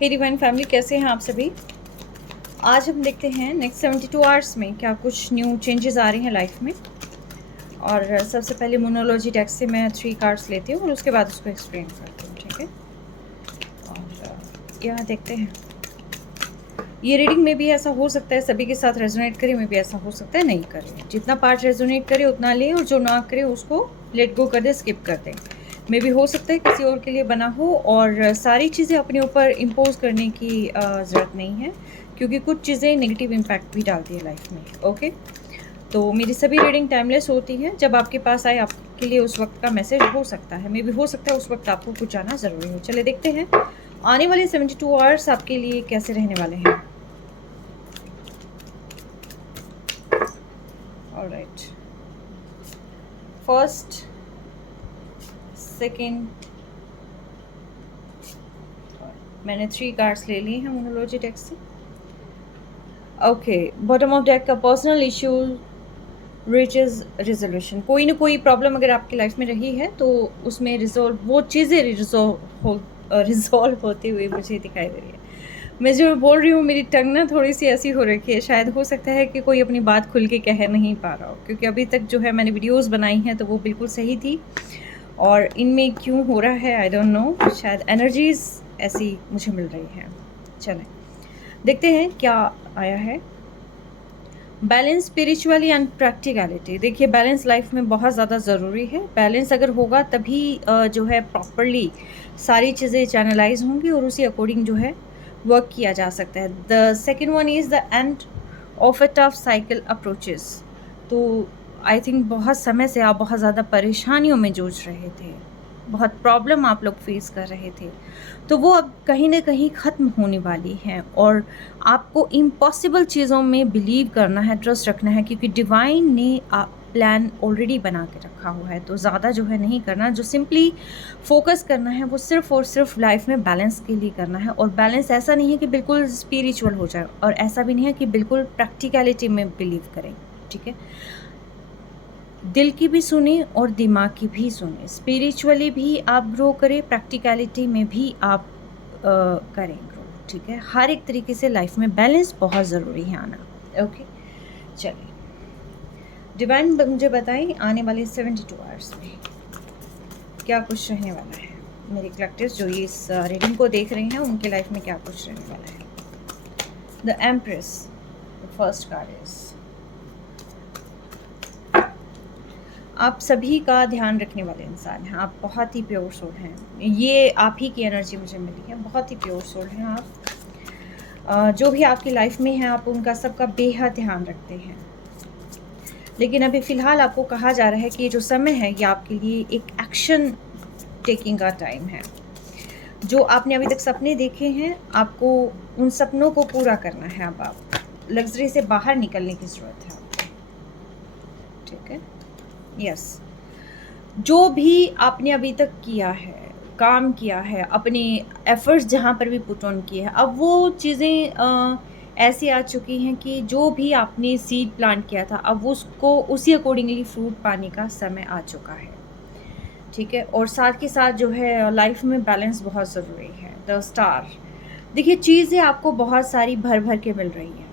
हे divine family, कैसे हैं आप सभी। आज हम देखते हैं नेक्स्ट 72 आवर्स में क्या कुछ न्यू चेंजेस आ रही हैं लाइफ में। और सबसे पहले मोनोलॉजी डेक से मैं 3 कार्ड्स लेती हूँ और उसके बाद उसको एक्सप्लेन करती हूँ, ठीक है। और यहाँ देखते हैं, ये रीडिंग में भी ऐसा हो सकता है सभी के साथ रेजोनेट करे, में भी ऐसा हो सकता है नहीं करे। जितना पार्ट रेजोनेट करे उतना लें और जो ना करे उसको लेट गो कर दे, स्किप कर दें। मे भी हो सकता है किसी और के लिए बना हो और सारी चीज़ें अपने ऊपर इम्पोज करने की ज़रूरत नहीं है, क्योंकि कुछ चीज़ें नेगेटिव इम्पैक्ट भी डालती है लाइफ में। ओके, तो मेरी सभी रीडिंग टाइमलेस होती हैं। जब आपके पास आए आपके लिए उस वक्त का मैसेज हो सकता है, मे भी हो सकता है उस वक्त आपको कुछ जाना ज़रूरी हो। चले देखते हैं आने वाले 72 आवर्स आपके लिए कैसे रहने वाले हैं। ऑलराइट, फर्स्ट, सेकेंड, मैंने 3 कार्ड्स ले लिए हैं मोनोलॉजी डेक से। ओके, बॉटम ऑफ डेक का पर्सनल इश्यू रीचेस रिजोल्यूशन। कोई ना कोई प्रॉब्लम अगर आपकी लाइफ में रही है तो उसमें रिजॉल्व, वो चीज़ें रिजॉल्व होते हुए मुझे दिखाई दे रही है। मैं जो बोल रही हूँ, मेरी टंग ना थोड़ी सी ऐसी हो रखी है, शायद हो सकता है कि कोई अपनी बात खुल के कह नहीं पा रहा हो, क्योंकि अभी तक जो है मैंने वीडियोस बनाई हैं तो वो बिल्कुल सही थी। और इनमें क्यों हो रहा है आई डोंट नो, शायद एनर्जीज ऐसी मुझे मिल रही है। चलें देखते हैं क्या आया है। Balance, spiritually and practicality. देखिए, बैलेंस लाइफ में बहुत ज़्यादा ज़रूरी है। बैलेंस अगर होगा तभी जो है प्रॉपरली सारी चीज़ें चैनलाइज होंगी और उसी अकॉर्डिंग जो है वर्क किया जा सकता है। The second one is the end of a tough cycle approaches. तो आई थिंक बहुत समय से आप बहुत ज़्यादा परेशानियों में जूझ रहे थे, बहुत प्रॉब्लम आप लोग फेस कर रहे थे, तो वो अब कहीं ना कहीं ख़त्म होने वाली हैं। और आपको इम्पॉसिबल चीज़ों में बिलीव करना है, ट्रस्ट रखना है, क्योंकि डिवाइन ने प्लान ऑलरेडी बना के रखा हुआ है। तो ज़्यादा जो है नहीं करना, जो सिंपली फोकस करना है वो सिर्फ और सिर्फ लाइफ में बैलेंस के लिए करना है। और बैलेंस ऐसा नहीं है कि बिल्कुल स्पिरिचुअल हो जाए, और ऐसा भी नहीं है कि बिल्कुल प्रैक्टिकलिटी में बिलीव करें, ठीक है। दिल की भी सुने और दिमाग की भी सुने, स्पिरिचुअली भी आप ग्रो करें, प्रैक्टिकलिटी में भी आप करें ग्रो, ठीक है। हर एक तरीके से लाइफ में बैलेंस बहुत ज़रूरी है आना। ओके, चलिए डिवाइन मुझे बताएं आने वाले 72 आवर्स में क्या कुछ रहने वाला है। मेरे कलेक्टर्स जो ये इस रीडिंग को देख रहे हैं उनके लाइफ में क्या कुछ रहने वाला है। The empress, the first card is, आप सभी का ध्यान रखने वाले इंसान हैं। आप बहुत ही प्योर सोल हैं, ये आप ही की एनर्जी मुझे मिली है। बहुत ही प्योर सोल हैं आप। जो भी आपकी लाइफ में है आप उनका सबका बेहद ध्यान रखते हैं। लेकिन अभी फ़िलहाल आपको कहा जा रहा है कि ये जो समय है ये आपके लिए एक एक्शन टेकिंग का टाइम है। जो आपने अभी तक सपने देखे हैं, आपको उन सपनों को पूरा करना है। अब आप लग्जरी से बाहर निकलने की ज़रूरत है आपको, ठीक है। यस, जो भी आपने अभी तक किया है, काम किया है, अपने एफर्ट्स जहाँ पर भी पुट ऑन किए हैं, अब वो चीज़ें ऐसी आ चुकी हैं कि जो भी आपने सीड प्लांट किया था अब उसको उसी अकॉर्डिंगली फ्रूट पाने का समय आ चुका है, ठीक है। और साथ के साथ जो है लाइफ में बैलेंस बहुत ज़रूरी है। द स्टार, देखिए चीज़ें आपको बहुत सारी भर भर के मिल रही हैं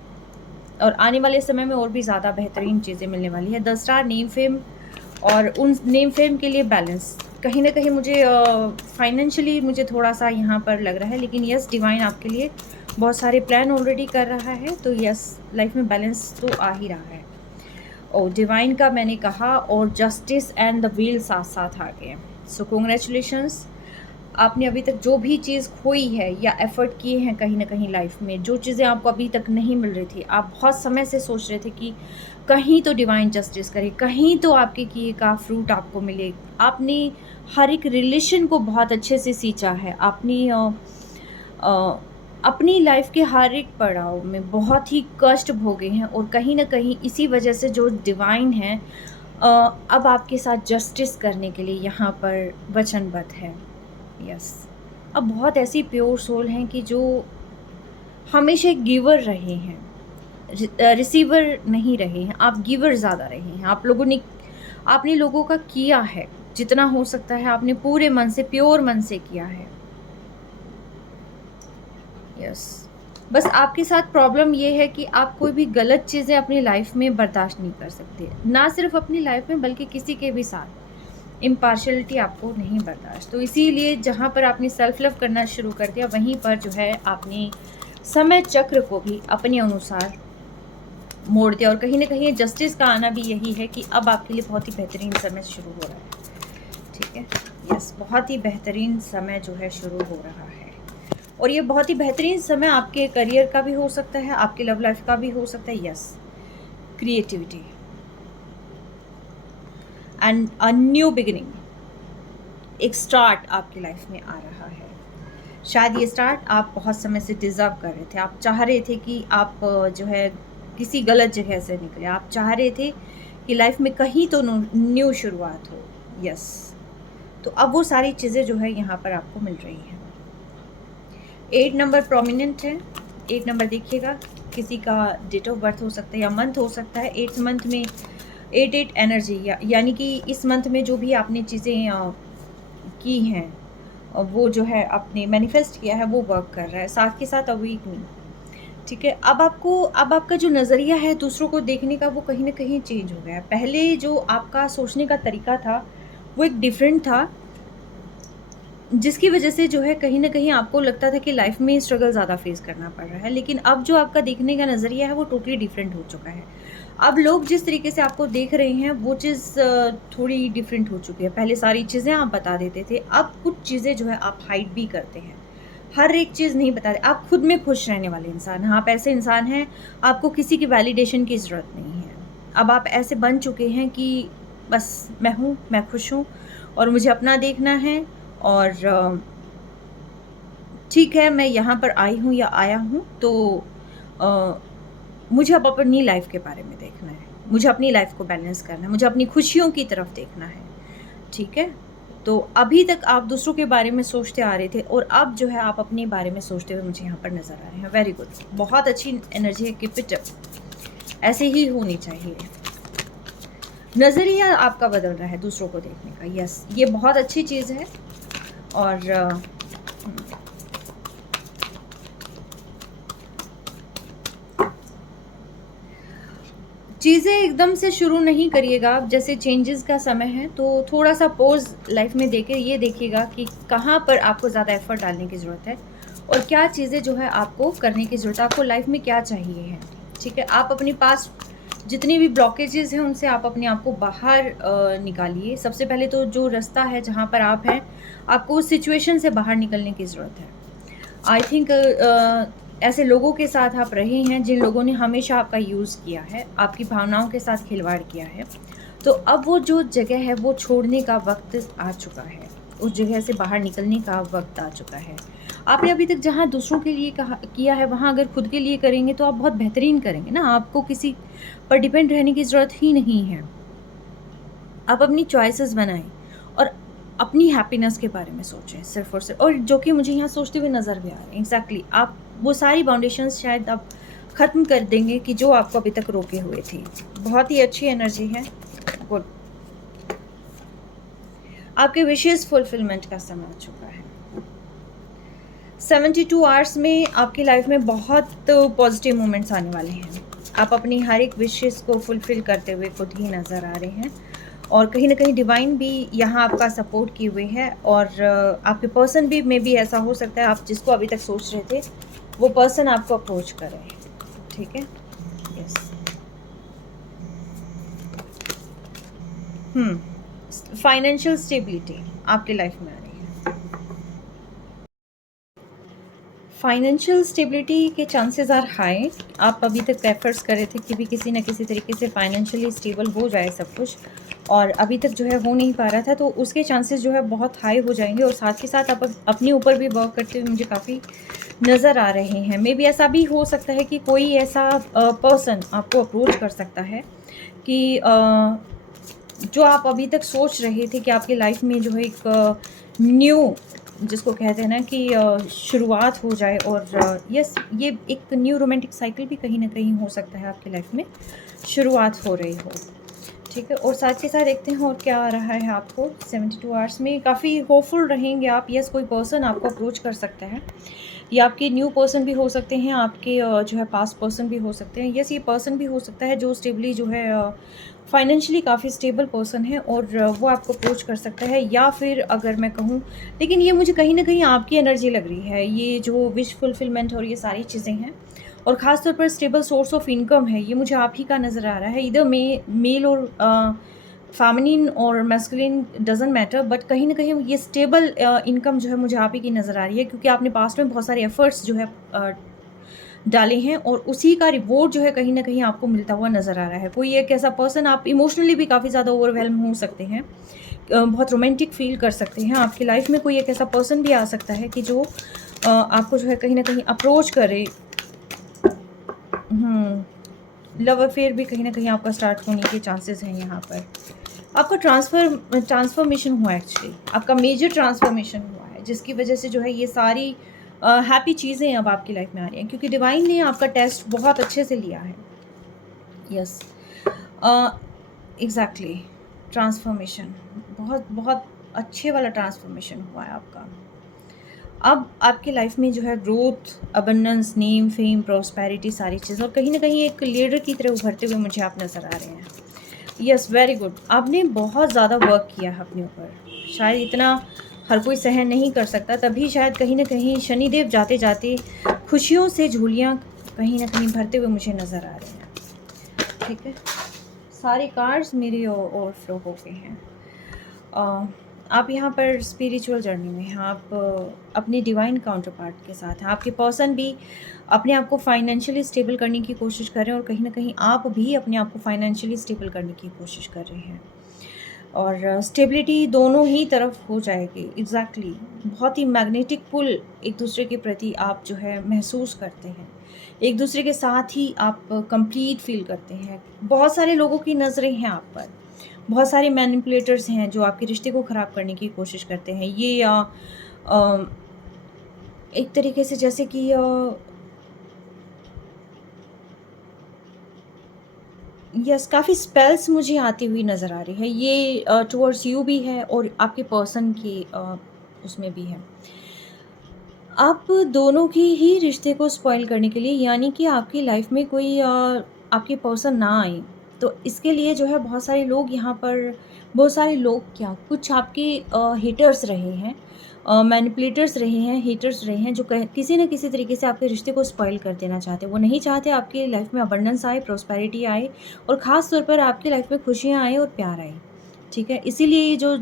और आने वाले समय में और भी ज़्यादा बेहतरीन चीज़ें मिलने वाली है। द स्टार, नेम फेम, और उन नेम फेम के लिए बैलेंस कहीं ना कहीं मुझे फाइनेंशियली मुझे थोड़ा सा यहाँ पर लग रहा है, लेकिन यस डिवाइन आपके लिए बहुत सारे प्लान ऑलरेडी कर रहा है। तो यस, लाइफ में बैलेंस तो आ ही रहा है। और डिवाइन का मैंने कहा, और जस्टिस एंड द व्हील साथ साथ आ गए। सो कॉन्ग्रेचुलेशंस, आपने अभी तक जो भी चीज़ खोई है या एफर्ट किए हैं कहीं ना कहीं लाइफ में, जो चीज़ें आपको अभी तक नहीं मिल रही थी, आप बहुत समय से सोच रहे थे कि कहीं तो डिवाइन जस्टिस करे, कहीं तो आपके किए का फ्रूट आपको मिले। आपने हर एक रिलेशन को बहुत अच्छे से सींचा है। आपने अपनी लाइफ के हर एक पड़ाव में बहुत ही कष्ट भोगे हैं, और कहीं ना कहीं इसी वजह से जो डिवाइन है अब आपके साथ जस्टिस करने के लिए यहाँ पर वचनबद्ध है। यस, अब बहुत ऐसी प्योर सोल हैं कि जो हमेशा गिवर रहे हैं, रिसीवर नहीं रहे हैं। आप गिवर ज़्यादा रहे हैं। आपने लोगों का किया है जितना हो सकता है, आपने पूरे मन से, प्योर मन से किया है। यस, बस आपके साथ प्रॉब्लम ये है कि आप कोई भी गलत चीज़ें अपनी लाइफ में बर्दाश्त नहीं कर सकते, ना सिर्फ अपनी लाइफ में बल्कि किसी के भी साथ इम्पार्शियलिटी आपको नहीं बर्दाश्त। तो इसीलिए जहाँ पर आपने सेल्फ लव करना शुरू कर दिया, वहीं पर जो है आपने समय चक्र को भी अपने अनुसार मोड़ दिया। और कहीं ना कहीं जस्टिस का आना भी यही है कि अब आपके लिए बहुत ही बेहतरीन समय शुरू हो रहा है। ठीक है, यस, बहुत ही बेहतरीन समय जो है शुरू हो रहा है। और ये बहुत ही बेहतरीन समय आपके करियर का भी हो सकता है, आपके लव लाइफ का भी हो सकता है। Yes, creativity and a new beginning, एक स्टार्ट आपकी लाइफ में आ रहा है। शायद ये स्टार्ट आप बहुत समय से डिज़र्व कर रहे थे। आप चाह रहे थे कि आप जो है किसी गलत जगह से निकले। आप चाह रहे थे कि लाइफ में कहीं तो न्यू शुरुआत हो। यस, तो अब वो सारी चीज़ें जो है यहाँ पर आपको मिल रही हैं। 8 नंबर प्रोमिनेंट है। 8 नंबर देखिएगा, किसी का डेट ऑफ बर्थ हो सकता है या मंथ हो सकता है। 8th मंथ में 8 एनर्जी, यानी कि इस मंथ में जो भी आपने चीज़ें की हैं, वो जो है आपने मैनिफेस्ट किया है, वो वर्क कर रहा है। साथ के साथ अवेकनिंग। ठीक है, अब आपका जो नज़रिया है दूसरों को देखने का, वो कहीं न कहीं चेंज हो गया है। पहले जो आपका सोचने का तरीका था, वो एक डिफरेंट था, जिसकी वजह से जो है कहीं न कहीं आपको लगता था कि लाइफ में स्ट्रगल ज़्यादा फेस करना पड़ रहा है। लेकिन अब जो आपका देखने का नज़रिया है, वो टोटली डिफरेंट हो चुका है। अब लोग जिस तरीके से आपको देख रहे हैं, वो चीज़ थोड़ी डिफरेंट हो चुकी है। पहले सारी चीज़ें आप बता देते थे, अब कुछ चीज़ें जो है आप हाइड भी करते हैं। हर एक चीज़ नहीं बताते। आप खुद में खुश रहने वाले इंसान हैं। आप ऐसे इंसान हैं, आपको किसी की वैलिडेशन की ज़रूरत नहीं है। अब आप ऐसे बन चुके हैं कि बस मैं हूँ, मैं खुश हूँ और मुझे अपना देखना है। और ठीक है, मैं यहाँ पर आई हूँ या आया हूँ, तो अ, मुझे अब अपनी लाइफ के बारे में देखना है। मुझे अपनी लाइफ को बैलेंस करना है। मुझे अपनी खुशियों की तरफ देखना है। ठीक है? तो अभी तक आप दूसरों के बारे में सोचते आ रहे थे और अब जो है आप अपने बारे में सोचते हुए मुझे यहाँ पर नज़र आ रहे हैं। वेरी गुड, बहुत अच्छी एनर्जी है, कीप इट अप। ऐसे ही होनी चाहिए। नज़रिया आपका बदल रहा है दूसरों को देखने का। यस, ये बहुत अच्छी चीज़ है। और चीज़ें एकदम से शुरू नहीं करिएगा आप। जैसे चेंजेस का समय है, तो थोड़ा-सा पॉज़ लाइफ में देके ये देखिएगा कि कहाँ पर आपको ज़्यादा एफ़र्ट डालने की ज़रूरत है और क्या चीज़ें जो है आपको करने की ज़रूरत है, आपको लाइफ में क्या चाहिए है। ठीक है? आप अपनी पास्ट जितनी भी ब्लॉकेजेज़ हैं, उनसे आप अपने आप को बाहर निकालिए। सबसे पहले तो जो रास्ता है जहाँ पर आप हैं, आपको उस सिचुएशन से बाहर निकलने की ज़रूरत है। आई थिंक ऐसे लोगों के साथ आप रहे हैं जिन लोगों ने हमेशा आपका यूज़ किया है, आपकी भावनाओं के साथ खिलवाड़ किया है। तो अब वो जो जगह है, वो छोड़ने का वक़्त आ चुका है। उस जगह से बाहर निकलने का वक़्त आ चुका है। आपने अभी तक जहाँ दूसरों के लिए किया है, वहाँ अगर खुद के लिए करेंगे तो आप बहुत बेहतरीन करेंगे ना। आपको किसी पर डिपेंड रहने की ज़रूरत ही नहीं है। आप अपनी चॉइसेस बनाएँ और अपनी हैप्पीनेस के बारे में सोचें सिर्फ़ और सिर्फ़। और जो कि मुझे यहाँ सोचते हुए नज़र भी आ रहे हैं। एग्ज़ैक्टली, आप वो सारी बाउंडेशंस शायद आप ख़त्म कर देंगे कि जो आपको अभी तक रोके हुए थी। बहुत ही अच्छी एनर्जी है। गुड। आपके विशेज़ फुलफ़िलमेंट का समय आ चुका है। 72 आवर्स में आपकी लाइफ़ में बहुत पॉज़िटिव मोमेंट्स आने वाले हैं। आप अपनी हर एक विशेज़ को फुलफ़िल करते हुए खुद ही नज़र आ रहे हैं। और कहीं न कहीं डिवाइन भी यहाँ आपका सपोर्ट किए हुए है। और आपके पर्सन भी में भी ऐसा हो सकता है, आप जिसको अभी तक सोच रहे थे, वो पर्सन आपको अप्रोच कर रहे हैं। ठीक है? यस। फाइनेंशियल स्टेबिलिटी आपकी लाइफ में आ रही है। फाइनेंशियल स्टेबिलिटी के चांसेस आर हाई। आप अभी तक एफर्ट्स कर रहे थे कि भी किसी न किसी तरीके से फाइनेंशियली स्टेबल हो जाए सब कुछ, और अभी तक जो है हो नहीं पा रहा था, तो उसके चांसेस जो है बहुत हाई हो जाएंगे। और साथ ही साथ आप अपने ऊपर भी वर्क करते हुए मुझे काफ़ी नज़र आ रहे हैं। मे बी ऐसा भी हो सकता है कि कोई ऐसा पर्सन आपको अप्रोच कर सकता है कि जो आप अभी तक सोच रहे थे कि आपकी लाइफ में जो है एक न्यू, जिसको कहते हैं ना कि शुरुआत हो जाए। और यस, ये एक न्यू रोमांटिक साइकिल भी कहीं ना कहीं हो सकता है आपकी लाइफ में शुरुआत हो रही हो। ठीक है, और साथ के साथ देखते हैं और क्या आ रहा है आपको 72 आवर्स में। काफ़ी होपफुल रहेंगे आप। यस, कोई पर्सन आपको अप्रोच कर सकता है। ये आपके न्यू पर्सन भी हो सकते हैं, आपके जो है पास्ट पर्सन भी हो सकते हैं। यस, ये पर्सन भी हो सकता है जो स्टेबली जो है फाइनेंशियली काफ़ी स्टेबल पर्सन है और वो आपको अप्रोच कर सकता है, या फिर अगर मैं कहूँ, लेकिन ये मुझे कहीं न कहीं आपकी एनर्जी लग रही है। ये जो विश फुलफिलमेंट और ये सारी चीज़ें हैं और ख़ास तौर पर स्टेबल सोर्स ऑफ इनकम है, ये मुझे आप ही का नज़र आ रहा है। इधर मेल और फेमिनिन और मैस्कुलिन डज़न्ट मैटर, बट कहीं न कहीं ये स्टेबल इनकम जो है मुझे आप ही की नज़र आ रही है, क्योंकि आपने पास्ट में बहुत सारे एफर्ट्स जो है डाले हैं और उसी का रिवॉर्ड जो है कहीं न कहीं आपको मिलता हुआ नज़र आ रहा है। कोई एक ऐसा पर्सन, आप इमोशनली भी काफ़ी ज़्यादा ओवरवेल्म हो सकते हैं। बहुत रोमांटिक फ़ील कर सकते हैं। आपकी लाइफ़ में कोई एक ऐसा पर्सन भी आ सकता है कि जो आपको जो है कहीं न कहीं अप्रोच करे। लव अफ़ेयर भी कहीं न कहीं आपका स्टार्ट होने के चांसेस हैं यहाँ पर। आपका ट्रांसफ़ॉर्मेशन हुआ है एक्चुअली, आपका मेजर ट्रांसफ़ॉर्मेशन हुआ है, जिसकी वज़ह से जो है ये सारी हैप्पी चीज़ें अब आपकी लाइफ़ में आ रही हैं, क्योंकि डिवाइन ने आपका टेस्ट बहुत अच्छे से लिया है। यस, एग्ज़ैक्टली, ट्रांसफ़ॉर्मेशन बहुत अच्छे वाला ट्रांसफ़ॉर्मेशन हुआ है आपका। अब आपकी लाइफ में जो है growth, abundance, name, fame, prosperity सारी चीज़, और कहीं न कहीं एक लीडर की तरह उभरते हुए मुझे आप नज़र आ रहे हैं। Yes, very good. आपने बहुत ज़्यादा वर्क किया है अपने ऊपर। शायद इतना हर कोई सहन नहीं कर सकता, तभी शायद कहीं न कहीं शनिदेव जाते-जाते खुशियों से झोलियाँ कहीं न कहीं भरते हुए मुझे नज़र आ रहे हैं। ठीक है? सारे कार्ड्स मेरे ओवरफ्लो हो गए हैं। अ, आप यहाँ पर स्पिरिचुअल जर्नी में हैं, आप अपने डिवाइन काउंटर पार्ट के साथ हैं। आपके पर्सन भी अपने आप को फाइनेंशियली स्टेबल करने की कोशिश कर रहे हैं और कहीं न कहीं आप भी अपने आप को फाइनेंशियली स्टेबल करने की कोशिश कर रहे हैं। और स्टेबिलिटी दोनों ही तरफ हो जाएगी। एग्ज़ैक्टली, बहुत ही मैग्नेटिक पुल एक दूसरे के प्रति आप जो है महसूस करते हैं। एक दूसरे के साथ ही आप कंप्लीट फ़ील करते हैं। बहुत सारे लोगों की नज़रें हैं आप पर। बहुत सारे मैनिपुलेटर्स हैं जो आपके रिश्ते को ख़राब करने की कोशिश करते हैं। ये अ, एक तरीके से जैसे कि यस, काफ़ी स्पेल्स मुझे आती हुई नज़र आ रही है। ये टुवर्ड्स यू भी है और आपके पर्सन की उसमें भी है। आप दोनों के ही रिश्ते को स्पॉइल करने के लिए, यानी कि आपकी लाइफ में कोई आपके पर्सन ना आए, तो इसके लिए जो है बहुत सारे लोग यहाँ पर, बहुत सारे लोग क्या, कुछ आपके हेटर्स रहे हैं, मैनिपुलेटर्स रहे हैं, हेटर्स रहे हैं, जो किसी न किसी तरीके से आपके रिश्ते को स्पॉइल कर देना चाहते हैं। वो नहीं चाहते आपकी लाइफ में अबंडेंस आए, प्रॉस्पेरिटी आए और ख़ास तौर पर आपकी लाइफ में खुशियाँ आएँ और प्यार आए। ठीक है? इसीलिए ये जो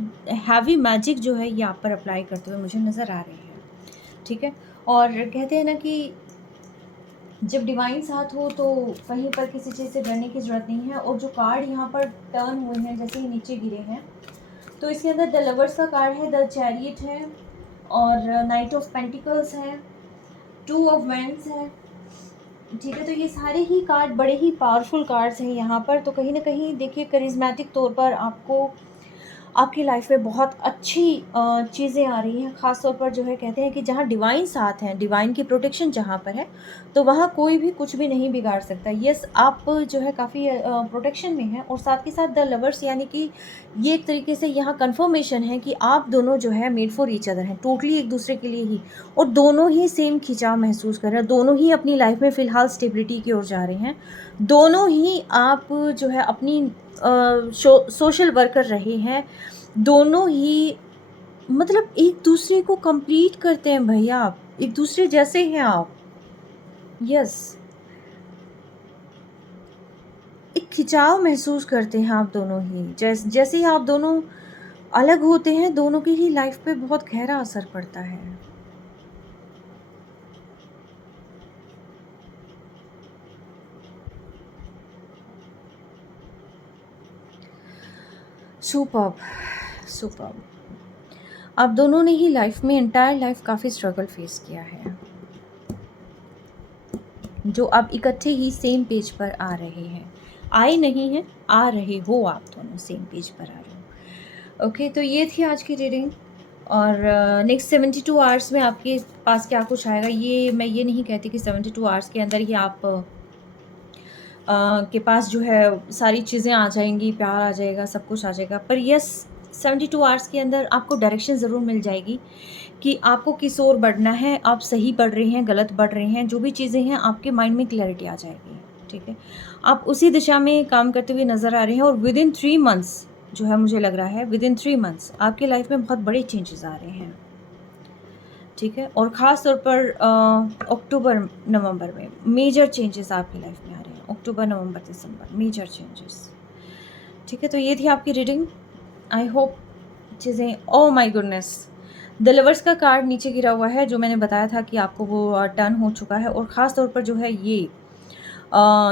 हैवी मैजिक जो है ये आप पर अप्लाई करते हुए मुझे नज़र आ रहे हैं। ठीक है? और कहते हैं ना कि जब डिवाइन साथ हो तो कहीं पर किसी चीज़ से डरने की ज़रूरत नहीं है। और जो कार्ड यहाँ पर टर्न हुए हैं, जैसे ही नीचे गिरे हैं, तो इसके अंदर द लवर्स का कार्ड है, द चैरियट है और नाइट ऑफ पेंटिकल्स है, टू ऑफ वैंड्स है। ठीक है? तो ये सारे ही कार्ड बड़े ही पावरफुल कार्ड्स हैं यहाँ पर। तो कहीं न कहीं देखिए, करिश्मेटिक तौर पर आपको आपकी लाइफ में बहुत अच्छी चीज़ें आ रही हैं। ख़ास तौर पर जो है, कहते हैं कि जहाँ डिवाइन साथ हैं, डिवाइन की प्रोटेक्शन जहाँ पर है, तो वहाँ कोई भी कुछ भी नहीं बिगाड़ सकता। येस, आप जो है काफ़ी प्रोटेक्शन में हैं और साथ के साथ द लवर्स, यानी कि ये एक तरीके से यहाँ कन्फर्मेशन है कि आप दोनों जो है मेड फॉर ईच अदर हैं, टोटली एक दूसरे के लिए ही, और दोनों ही सेम खिंचाव महसूस कर रहे हैं, दोनों ही अपनी लाइफ में फ़िलहाल स्टेबिलिटी की ओर जा रहे हैं। दोनों ही आप जो है अपनी सोशल वर्कर रहे हैं, दोनों ही मतलब एक दूसरे को कंप्लीट करते हैं भैया, आप एक दूसरे जैसे हैं आप। यस, एक खिंचाव महसूस करते हैं आप दोनों ही। जैसे ही आप दोनों अलग होते हैं, दोनों की ही लाइफ पे बहुत गहरा असर पड़ता है। Superb, superb. आप दोनों ने ही लाइफ में एंटायर लाइफ काफ़ी स्ट्रगल फेस किया है, जो आप इकट्ठे ही सेम पेज पर आ रहे हैं। आए नहीं हैं, आ रहे हो, आप दोनों सेम पेज पर आ रहे हो। ओके, तो ये थी आज की रीडिंग। और नेक्स्ट 72 आवर्स में आपके पास क्या कुछ आएगा, ये मैं ये नहीं कहती कि 72 आवर्स के अंदर ही आप के पास जो है सारी चीज़ें आ जाएँगी, प्यार आ जाएगा, सब कुछ आ जाएगा। पर येस, 72 आवर्स के अंदर आपको डायरेक्शन ज़रूर मिल जाएगी कि आपको किस ओर बढ़ना है, आप सही बढ़ रहे हैं, गलत बढ़ रहे हैं, जो भी चीज़ें हैं आपके माइंड में क्लैरिटी आ जाएगी, ठीक है? आप उसी दिशा में काम करते हुए नज़र आ रहे हैं और विदिन 3 मंथ्स जो है मुझे लग रहा है विदिन 3 मंथ्स आपकी लाइफ में बहुत बड़े चेंजेस आ रहे हैं, ठीक है? और ख़ास तौर पर अक्टूबर नवंबर में मेजर चेंजेस आपकी लाइफ में आ रहे हैं, अक्टूबर, नवंबर, दिसंबर मेजर चेंजेस, ठीक है? तो ये थी आपकी रीडिंग। आई होप चीज़ें oh my goodness! The lovers का कार्ड नीचे गिरा हुआ है, जो मैंने बताया था कि आपको वो टर्न हो चुका है और ख़ास तौर पर जो है ये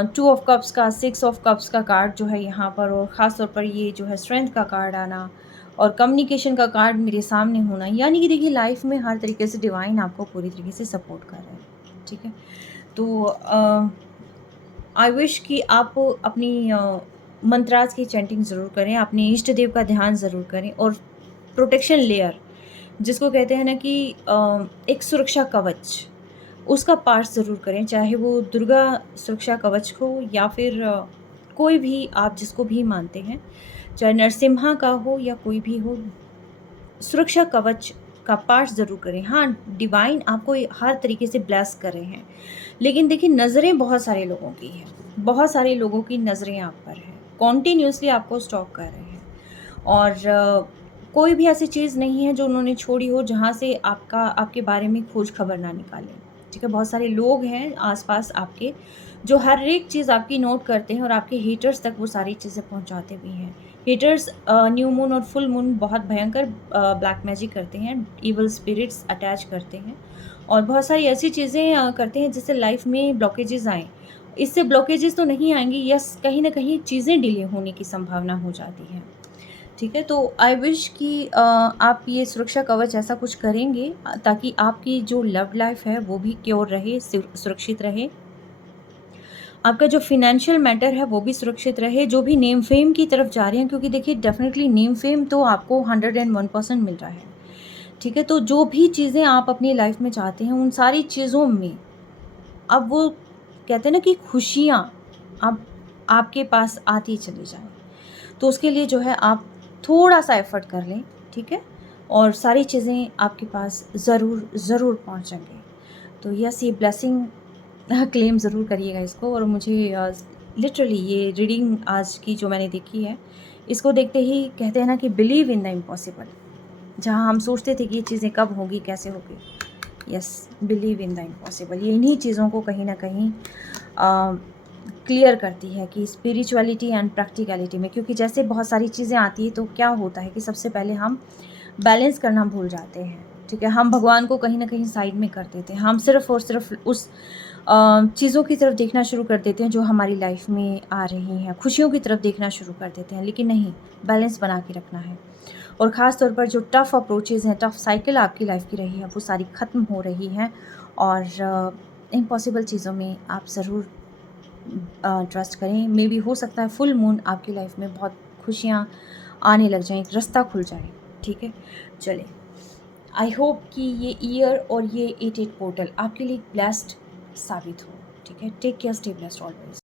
2 ऑफ कप्स का, 6 ऑफ कप्स का कार्ड जो है यहाँ पर, और ख़ास तौर पर ये जो है स्ट्रेंथ का कार्ड आना और कम्युनिकेशन का कार्ड मेरे सामने होना, यानी कि देखिए लाइफ में हर तरीके से डिवाइन आपको पूरी तरीके से सपोर्ट कर रहा है, ठीक है? तो आई विश कि आप अपनी मंत्रास की चैंटिंग ज़रूर करें, अपने इष्ट देव का ध्यान ज़रूर करें और प्रोटेक्शन लेयर जिसको कहते हैं ना कि एक सुरक्षा कवच, उसका पाठ ज़रूर करें, चाहे वो दुर्गा सुरक्षा कवच हो या फिर कोई भी आप जिसको भी मानते हैं, चाहे नरसिम्हा का हो या कोई भी हो, सुरक्षा कवच का पाठ ज़रूर करें। हाँ, डिवाइन आपको हर तरीके से ब्लेस कर रहे हैं, लेकिन देखिए नज़रें बहुत सारे लोगों की हैं, बहुत सारे लोगों की नज़रें आप पर हैं, कॉन्टिन्यूसली आपको स्टॉक कर रहे हैं और कोई भी ऐसी चीज़ नहीं है जो उन्होंने छोड़ी हो जहाँ से आपके बारे में खोज खबर ना निकालें, ठीक है? बहुत सारे लोग हैं आस-पास आपके जो हर एक चीज़ आपकी नोट करते हैं और आपके हेटर्स तक वो सारी चीज़ें पहुँचाते भी हैं। हेटर्स न्यू मून और फुल मून बहुत भयंकर ब्लैक मैजिक करते हैं, इविल स्पिरिट्स अटैच करते हैं और बहुत सारी ऐसी चीज़ें करते हैं जिससे लाइफ में ब्लॉकेजेस आएँ। इससे ब्लॉकेजेस तो नहीं आएँगी, यस कहीं न कहीं चीज़ें डिले होने की संभावना हो जाती है, ठीक है? तो आई विश कि आप ये सुरक्षा कवच ऐसा कुछ करेंगे ताकि आपकी जो लव लाइफ है वो भी क्योर रहे, सुरक्षित रहे। आपका जो फ़ाइनेंशियल मैटर है वो भी सुरक्षित रहे, जो भी नेम फेम की तरफ जा रहे हैं, क्योंकि देखिए डेफ़िनेटली नेम फेम तो आपको 101% मिल रहा है, ठीक है? तो जो भी चीज़ें आप अपनी लाइफ़ में चाहते हैं, उन सारी चीज़ों में अब वो कहते हैं ना कि खुशियाँ अब आपके पास आती चली जाएँ। तो उसके लिए जो है आप थोड़ा-सा एफ़र्ट कर लें, ठीक है? और सारी चीज़ें आपके पास ज़रूर, ज़रूर पहुँचेंगी। तो यस, ये ब्लेसिंग क्लेम ज़रूर करिएगा इसको और मुझे लिटरली ये रीडिंग आज की जो मैंने देखी है, इसको देखते ही कहते हैं ना कि बिलीव इन द इम्पॉसिबल। जहाँ हम सोचते थे कि ये चीज़ें कब होगी, कैसे होगी, yes, believe in the impossible. ये इन्हीं चीज़ों को कहीं न कहीं क्लियर करती है कि स्पिरिचुअलिटी एंड प्रैक्टिकलिटी में, क्योंकि जैसे बहुत सारी चीज़ें आती हैं तो क्या होता है कि सबसे पहले हम बैलेंस करना भूल जाते हैं, ठीक है? हम भगवान को कहीं न कहीं साइड में कर देते हैं। हम सिर्फ़ और सिर्फ़ उस चीज़ों की तरफ देखना शुरू कर देते हैं जो हमारी लाइफ में आ रही हैं, खुशियों की तरफ देखना शुरू कर देते हैं, लेकिन नहीं, बैलेंस बना के रखना है। और ख़ास तौर पर जो टफ़ अप्रोचेज़ हैं, टफ़ साइकिल आपकी लाइफ की रही है, वो सारी ख़त्म हो रही हैं और इम्पॉसिबल चीज़ों में आप ज़रूर ट्रस्ट करें। मे बी हो सकता है फुल मून आपकी लाइफ में बहुत खुशियाँ आने लग जाएँ, एक रास्ता खुल जाए, ठीक है? चलिए, आई होप कि ये ईयर और ये 88 पोर्टल आपके लिए ब्लेस्ड साबित हो, ठीक है? Take care, stay blessed always.